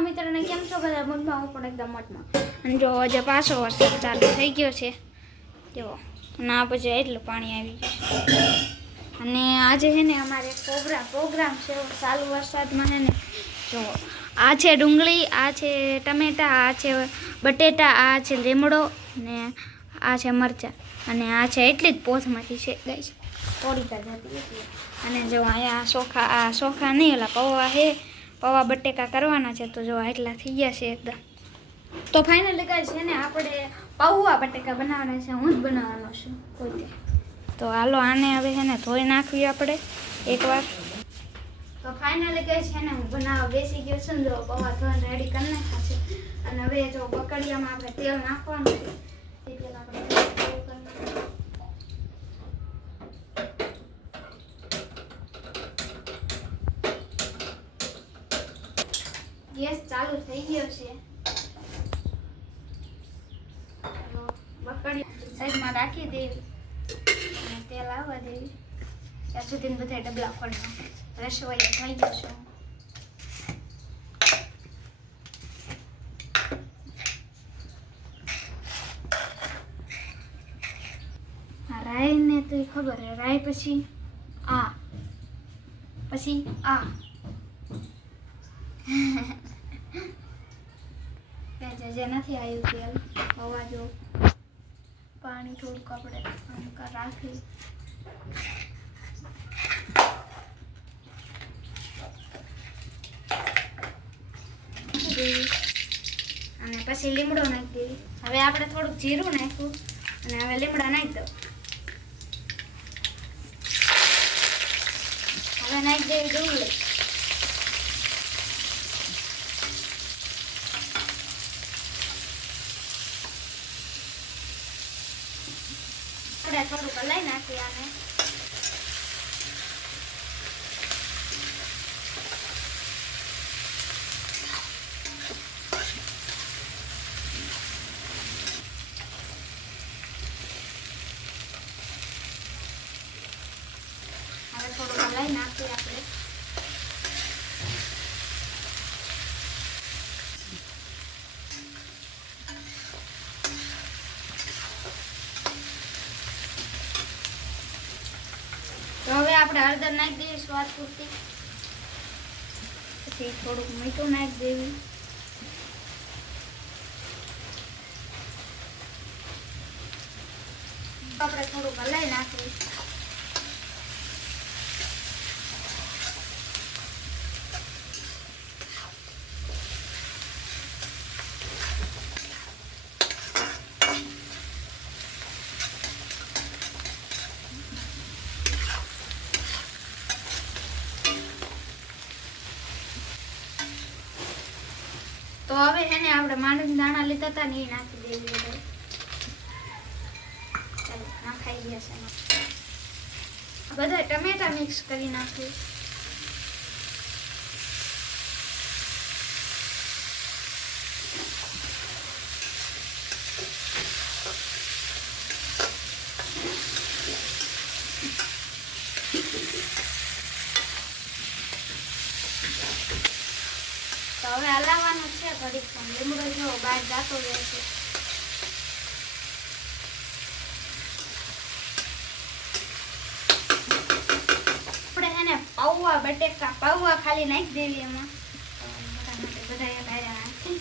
મિત્રોને કેમ છો બધા મનમાં હું પણ એકદમ મઠમાં અને જો આજે પાછો વરસાદ ચાલુ થઈ ગયો છે જો ના પછી એટલું પાણી આવી ગયું અને આજે છે ને અમારે પ્રોગ્રામ છે ચાલુ વરસાદમાં છે ને જો આ છે ડુંગળી આ છે ટમેટા આ છે બટેટા આ છે લીમડો ને આ છે મરચાં અને આ છે એટલી જ પોથમાંથી છે ગાઈસ થોડી જતી અને જો અહીંયા આ ચોખા નહીં ઓલા પૌવા બટેકા કરવાના છે તો જો એટલા થઈ ગયા છે એકદમ તો ફાઇનલી ગાઈસ છે ને આપણે પૌવા બટેકા બનાવવાના છે હું જ બનાવવાનો છું પોતે તો હાલો આને હવે છે ને ધોઈ નાખવી આપણે એકવાર તો ફાઇનલી ગાઈસ છે ને હું બનાવવા બેસી ગયો છું જો પૌવા ધોઈને રેડી કરી નાખ્યા છે અને હવે જો બકડિયામાં આપણે તેલ નાખવાનું છે તે તેલ આપણે ગેસ ચાલુ થઈ ગયો છે બકડી સાઈડમાં રાખી દેવી અને તેલ આવવા દેવી ત્યાં સુધી બધા ડબલા ખોલવા રસોઈ થઈ જશે રાઈ ને તો ખબર હે રાઈ પછી આ જે નથી આવ્યું તેલ હવા જો પાણી થોડુંક આપણે રાખી અને પછી લીમડો નાખી દેવી હવે આપણે થોડુંક જીરું નાખ્યું અને હવે લીમડા નાખી દો હવે નાખી દેવી ડુંગળી થોડુંક હલાઈ નાખી આને હવે થોડુંક હલાઈ નાખીએ આપણે તો હવે આપણે હળદર નાખી દેવી સ્વાદ પૂરતી પછી થોડુંક મીઠું નાખી દેવી આપણે થોડુંક હલાઈ નાખવી તો હવે એને આપણે માંડવીના દાણા લીધા હતા ને એ નાખી દેવી ચાલો નાખાઈ ગયા છે બધા ટમેટા મિક્સ કરી નાખી તો હવે હલાવવાનું છે ઘડીક પણ લીમડો જો બહાર જાતો રહેશે આપણે એને પૌવા ખાલી નાખી દેવી એમાં બધા ભાઈ નાખી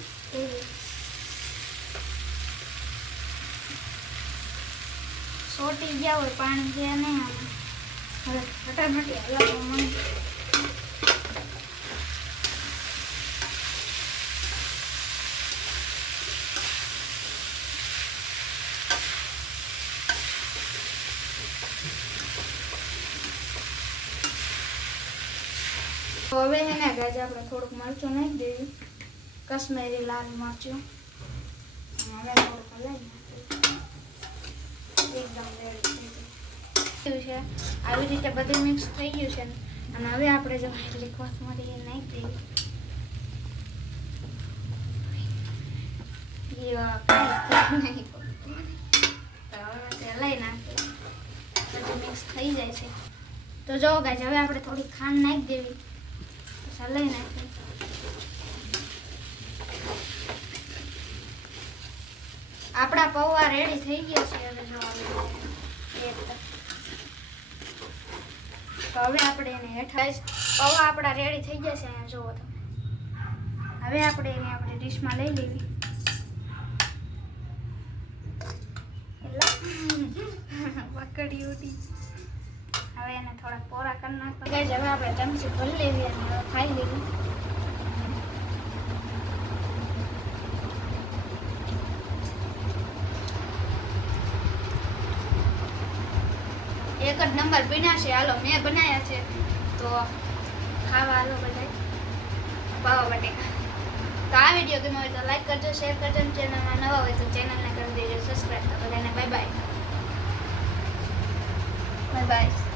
સોટી ગયા હોય પાણી છે નહીં હવે ફટાફટ હલાવવા તો હવે એને ગાજે આપણે થોડુંક મરચું નાખી દેવી કશ્મીરી લાલ મરચું હવે થોડુંક હલાવી નાખી એકદમ રેડી થઈ ગયું છે આવી રીતે બધું મિક્સ થઈ ગયું છે અને હવે આપણે જો એટલી કોથમરી નાખી દેવી હલાઈ નાખી બધું મિક્સ થઈ જાય છે તો જો ગાય હવે આપણે થોડી ખાંડ નાખી દેવી હલાઈ નાખી આપણા પૌવા રેડી થઈ ગયા છે. હવે જો તો હવે આપણે એને હેઠા પૌવા આપણા રેડી થઈ ગયા છે. અહીંયા જુઓ તમે. હવે આપણે એને આપણે ડીશમાં લઈ લેવી. પકડી ઉઠી. હવે એને થોડાક પોરા કરી નાખવા. ગાઈસ હવે આપણે ચમચી ભરી લેવી અને હવે ખાઈ લેવી. એક જ નંબર બન્યા છે. હાલો મેં બનાવ્યા છે તો ખાવા હાલો બધા પાવા બટેકા. તો આ વિડીયો ગમ્યો હોય તો લાઈક કરજો, શેર કરજો, અને ચેનલમાં નવા હોય તો ચેનલને કરી દેજો સબસ્ક્રાઈબ. તો બધાને બાય બાય. Bye bye.